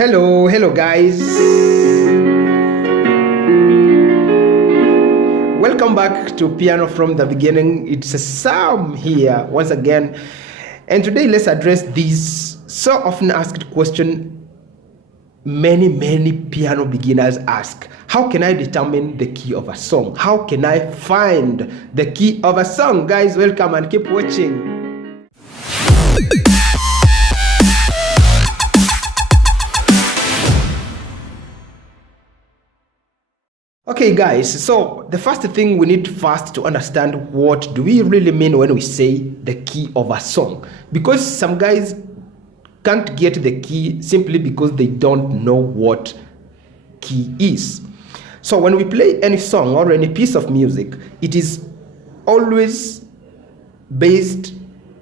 Hello guys. Welcome back to Piano from the Beginning. It's Sam here once again. And today let's address this so often asked question many piano beginners ask. How can I determine the key of a song? How can I find the key of a song? Guys, welcome and keep watching. Okay guys, so the first thing we need first to understand, what do we really mean when we say the key of a song? Because some guys can't get the key simply because they don't know what key is. So when we play any song or any piece of music, it is always based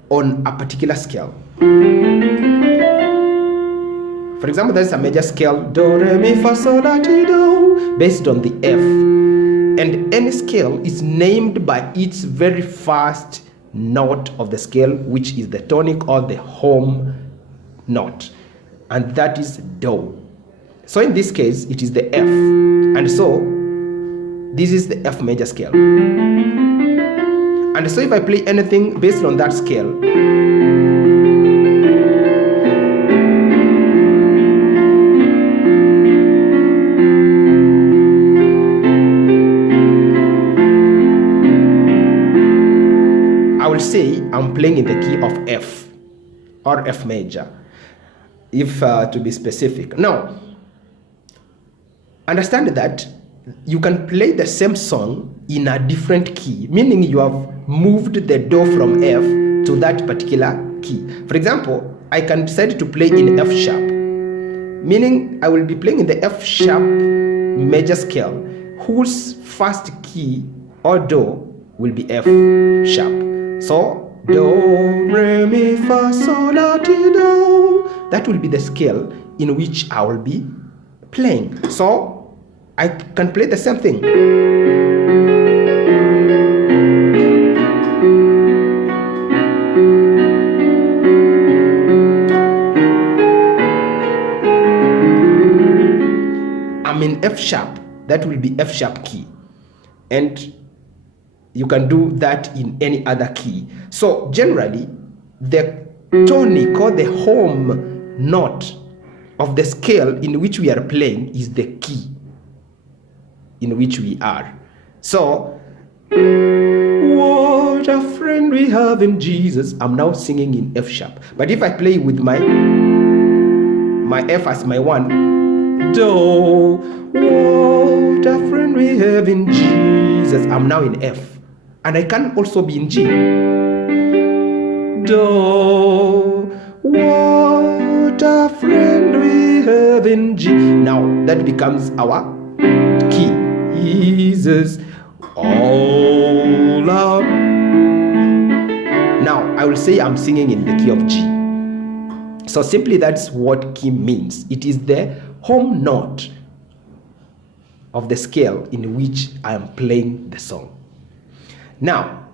on a particular scale. For example, there's a major scale, do, re, mi, fa, sol, la, ti, do, based on the F. And any scale is named by its very first note of the scale, which is the tonic or the home note. And that is do. So in this case, it is the F. And so, this is the F major scale. And so if I play anything based on that scale, say I'm playing in the key of F or F major, if to be specific. Now, understand that you can play the same song in a different key, meaning you have moved the do from F to that particular key. For example, I can decide to play in F sharp, meaning I will be playing in the F sharp major scale, whose first key or do will be F sharp. So, do, re, mi, fa, sol, la, ti, do. That will be the scale in which I will be playing. So, I can play the same thing. I'm in F sharp. That will be F sharp key. And you can do that in any other key. So generally, the tonic or the home note of the scale in which we are playing is the key in which we are. So, what a friend we have in Jesus. I'm now singing in F sharp. But if I play with my F as my one, do, what a friend we have in Jesus. I'm now in F. And I can also be in G. Do, what a friend we have in G. Now that becomes our key. Jesus, all out. Now I will say I'm singing in the key of G. So simply that's what key means. It is the home note of the scale in which I am playing the song. Now,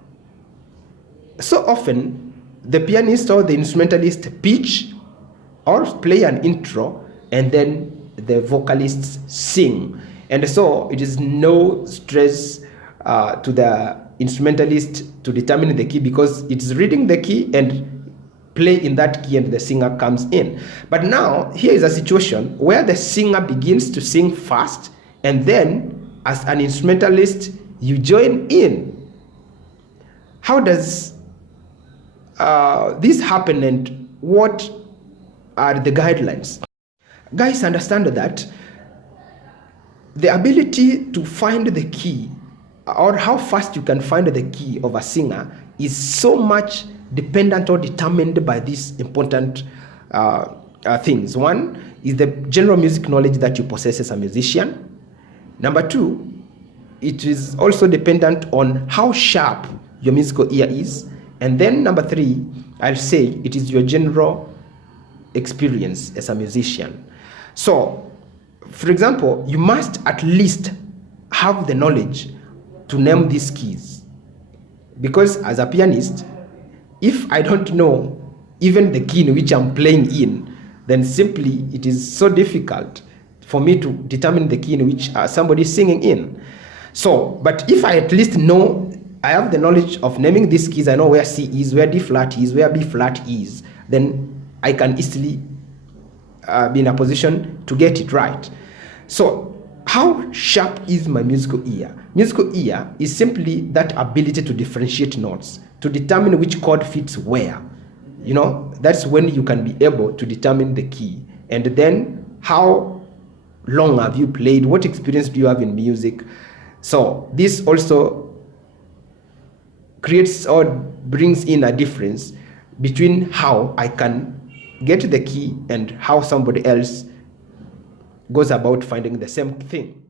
so often the pianist or the instrumentalist pitch or play an intro and then the vocalists sing. And so it is no stress to the instrumentalist to determine the key, because it's reading the key and play in that key and the singer comes in. But now here is a situation where the singer begins to sing fast, and then as an instrumentalist you join in. How does this happen, and what are the guidelines? Guys, understand that the ability to find the key, or how fast you can find the key of a singer, is so much dependent or determined by these important things. One is the general music knowledge that you possess as a musician. Number two, it is also dependent on how sharp your musical ear is. And then number three, I'll say it is your general experience as a musician. So, for example, you must at least have the knowledge to name these keys. Because as a pianist, if I don't know even the key in which I'm playing in, then simply it is so difficult for me to determine the key in which somebody is singing in. So, but if I at least know, I have the knowledge of naming these keys, I know where C is, where D flat is, where B flat is, then I can easily be in a position to get it right. So, how sharp is my musical ear? Musical ear is simply that ability to differentiate notes, to determine which chord fits where. You know, that's when you can be able to determine the key. And then, how long have you played? What experience do you have in music? So, this also creates or brings in a difference between how I can get the key and how somebody else goes about finding the same thing.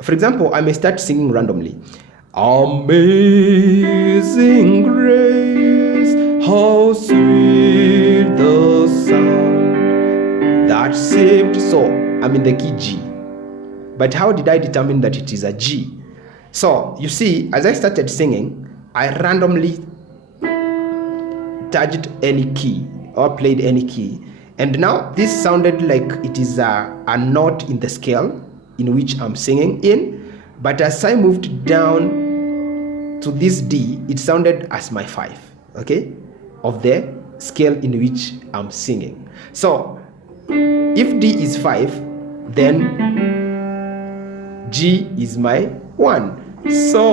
For example, I may start singing randomly. Amazing grace, how sweet the sound that saved. So I'm in the key G. But how did I determine that it is a G? So you see, as I started singing, I randomly touched any key or played any key. And now this sounded like it is a note in the scale in which I'm singing in. But as I moved down to this D, it sounded as my 5, okay, of the scale in which I'm singing. So if D is 5, then G is my 1. So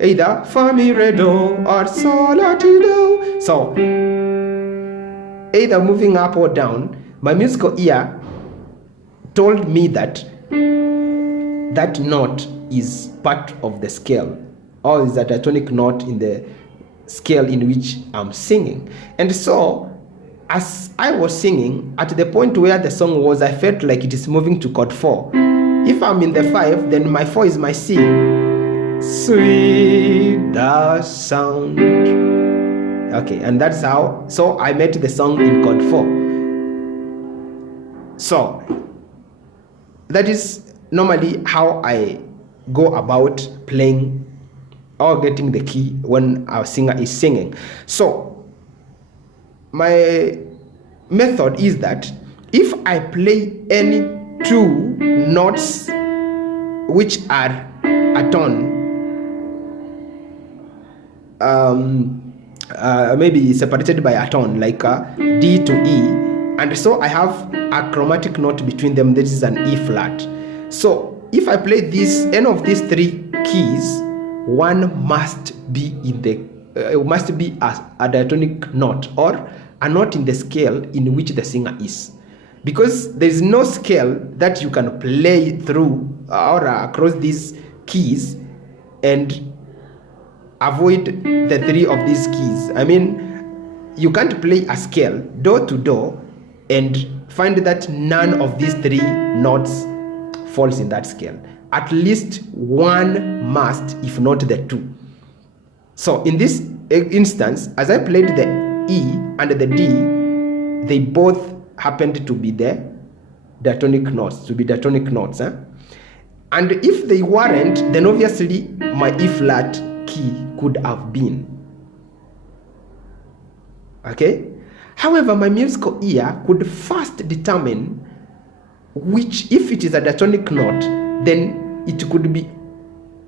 either fa mi re do or sol la ti do. So either moving up or down, my musical ear told me that that note is part of the scale, or is a diatonic note in the scale in which I'm singing. And so as I was singing, at the point where the song was, I felt like it is moving to chord 4. If I'm in the 5, then my 4 is my C. Sweet the sound. Okay, and that's how, so I made the song in chord 4. So that is normally how I go about playing or getting the key when our singer is singing. So my method is that if I play any 2 notes which are a tone, maybe separated by a tone, like D to E, and so I have a chromatic note between them, that is an E flat. So if I play this, any of these 3 keys, one must be in the must be a diatonic note, or a note in the scale in which the singer is, because there is no scale that you can play through or across these keys and avoid the 3 of these keys. I mean, you can't play a scale do to do and find that none of these 3 notes falls in that scale. At least one must, if not the 2. So in this instance, as I played the E and the D, they both happened to be the diatonic notes, And if they weren't, then obviously my E flat key could have been. Okay? However, my musical ear could first determine which, if it is a diatonic note, then it could be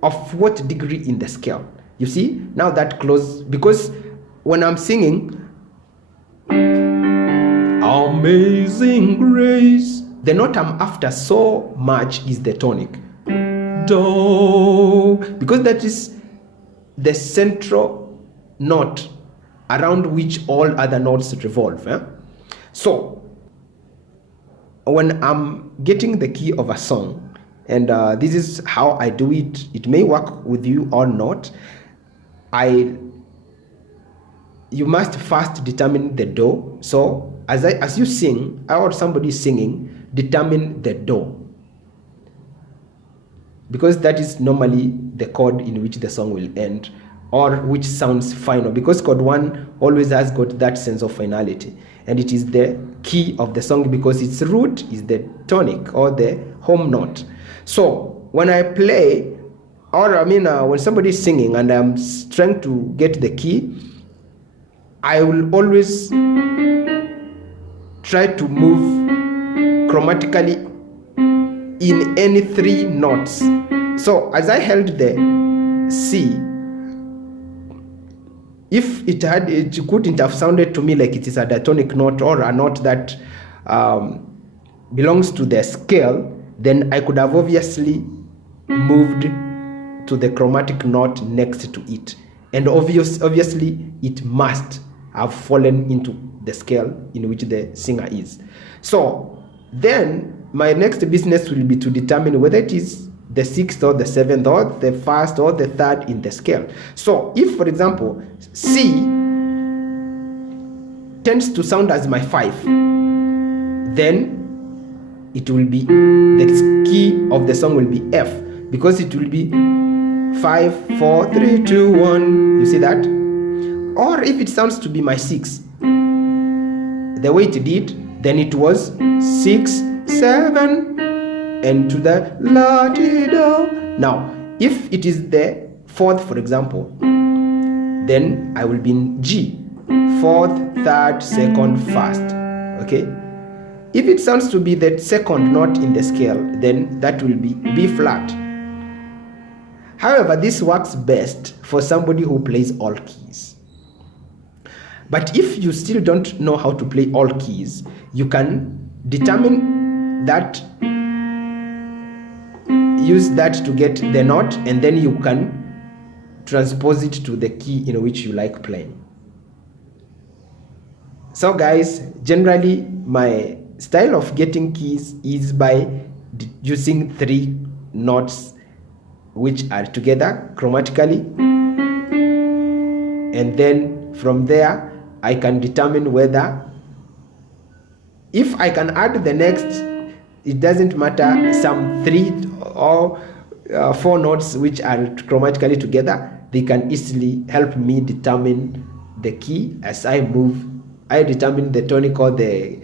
of what degree in the scale. You see, now that close, because when I'm singing Amazing Grace, the note I'm after so much is the tonic Do, because that is the central note around which all other notes revolve. So when I'm getting the key of a song, and this is how I do it, it may work with you or not, you must first determine the do. So as you sing, or somebody is singing, determine the do, because that is normally the chord in which the song will end, or which sounds final, because chord 1 always has got that sense of finality, and it is the key of the song because its root is the tonic or the home note. So when I play, or when somebody is singing and I'm trying to get the key, I will always try to move chromatically in any 3 notes. So as I held the C, if it couldn't have sounded to me like it is a diatonic note or a note that belongs to the scale, then I could have obviously moved to the chromatic note next to it, and obviously it must have fallen into the scale in which the singer is. So then my next business will be to determine whether it is the 6th or the 7th or the 1st or the 3rd in the scale. So if, for example, C tends to sound as my 5, then it will be, the key of the song will be F, because it will be 5, 4, 3, 2, 1. You see that? Or if it sounds to be my 6, the way it did, then it was 6, 7, and to the la ti do. Now, if it is the 4th, for example, then I will be in G, 4th, 3rd, 2nd, 1st. Okay. If it sounds to be the 2nd note in the scale, then that will be B flat. However, this works best for somebody who plays all keys. But if you still don't know how to play all keys, you can determine that, use that to get the note, and then you can transpose it to the key in which you like playing. So guys, generally my style of getting keys is by using 3 notes which are together chromatically, and then from there I can determine whether, if I can add the next, it doesn't matter, some 3 or 4 notes which are chromatically together, they can easily help me determine the key as I move. I determine the tonic or the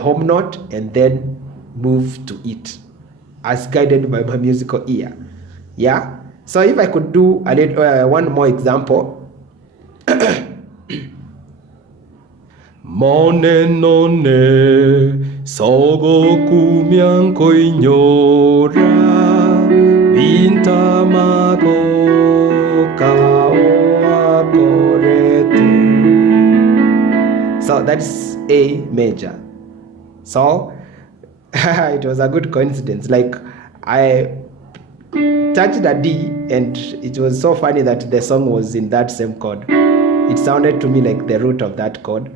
home note, and then move to it as guided by my musical ear. Yeah. So if I could do a little, one more example. Maneno ne sogoku mianko ignora vintamago kao akorete. So that's A major. So it was a good coincidence. Like, I touched a D, and it was so funny that the song was in that same chord. It sounded to me like the root of that chord.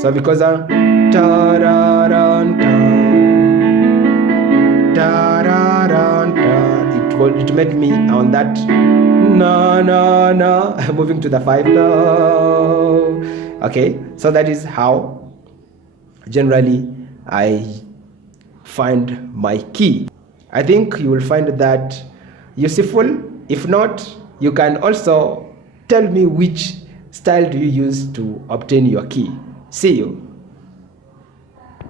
So because it made me on that na na na moving to the 5 no. Okay, so that is how generally I find my key. I think you will find that useful. If not, you can also tell me which style do you use to obtain your key. See you.